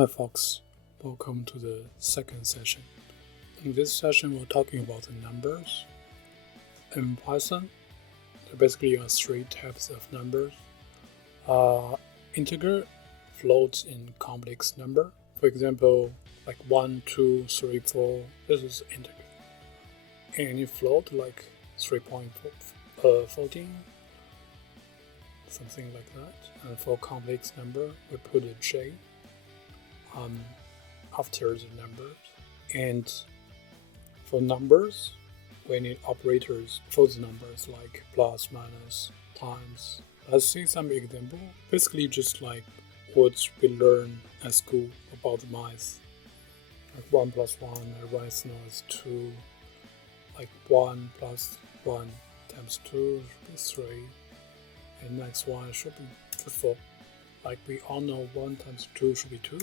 Hi folks, welcome to the second session. In this session we're talking about the numbers. In Python, there basically are three types of numbers. Integer, floats, and complex number. For example, like 1, 2, 3, 4, this is integer. Any float like 3.14, something like that. And for complex number, we put a J after the numbers. And for numbers, we need operators for the numbers like plus, minus, times. Let's see some example. Basically just like what we learn at school about math. Like 1 plus 1, right now is 2. Like 1 plus 1 times 2 should be 3. And next one should be 4. Like we all know 1 times 2 should be 2.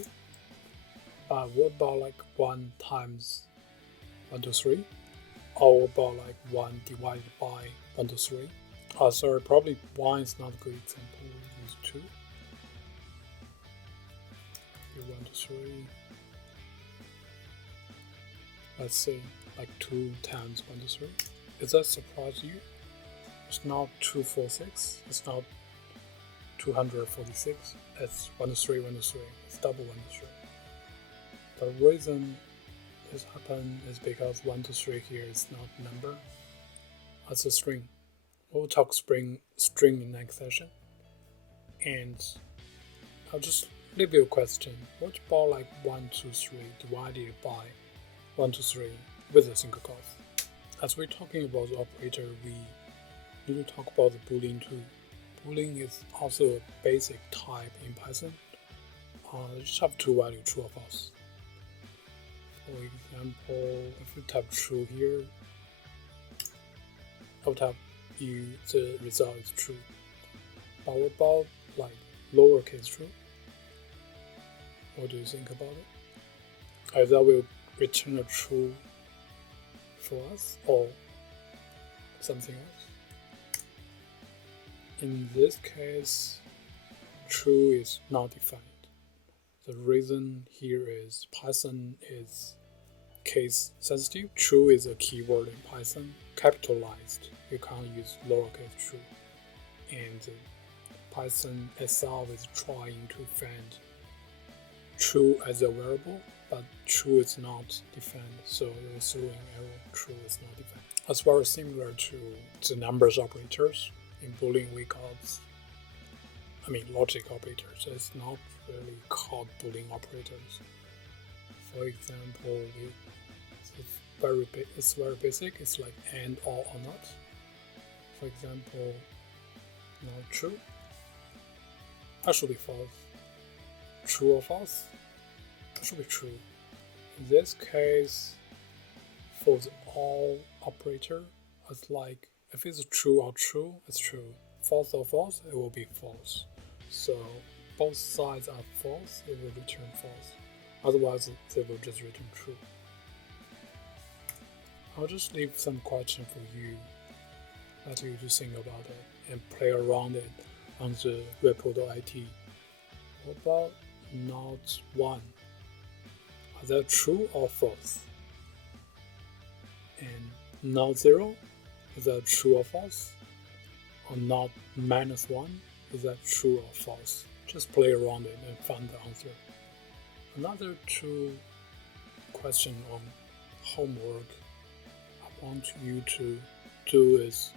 What about like 1 times 1 to 3? Or what about like 1 divided by 1 to 3? Sorry, probably 1 is not a good example. We use 2. 1 to 3. Let's say like 2 times 1 to 3. Does that surprise you? It's not 246. It's not 246. It's 1 to 3, 1 to 3. It's double 1 to 3. The reason this happens is because 1 to 3 here is not a number. It's a string. We'll talk string in next session. And I'll just leave you a question. What about like 1, 2, 3 divided by 1 to 3 with a single cause? As we're talking about the operator, we need to talk about the Boolean too. Boolean is also a basic type in Python. Just have two values, true or false. For example, if you type true here, I'll type the result is true. But what about like lowercase true? What do you think about it? Either will return a true for us or something else. In this case, true is not defined. The reason here is Python is case sensitive. True is a keyword in Python, capitalized. You can't use lowercase true. And Python itself is trying to find true as a variable, but true is not defined, so the throwing error true is not defined. It's very similar to the numbers operators. In Boolean we call logic operators. It's not really called Boolean operators. For example, it's very basic. It's like and, or not. For example, not true. That should be false. True or false? That should be true. In this case, for the all operator, it's like if it's true or true, it's true. False or false, it will be false. So both sides are false, it will return false. Otherwise, they will just return true. I'll just leave some question for you, let you to think about it and play around it on the repo.it. What about not 1? Are that true or false? And not 0? Is that true or false? Or not minus 1? Is that true or false? Just play around it and find the answer. Another 2 question on homework I want you to do is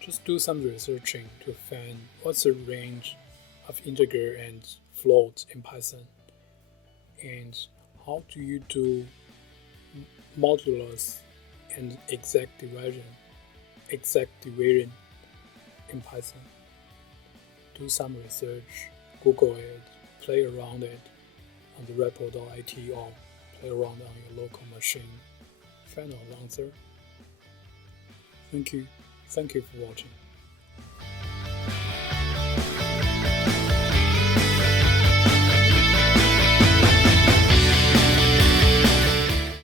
just do some researching to find what's the range of integer and float in Python, and how do you do modulus and exact division in Python. Do some research, Google it, play around it on the repo.it or play around on your local machine. Find out the answer. Thank you for watching.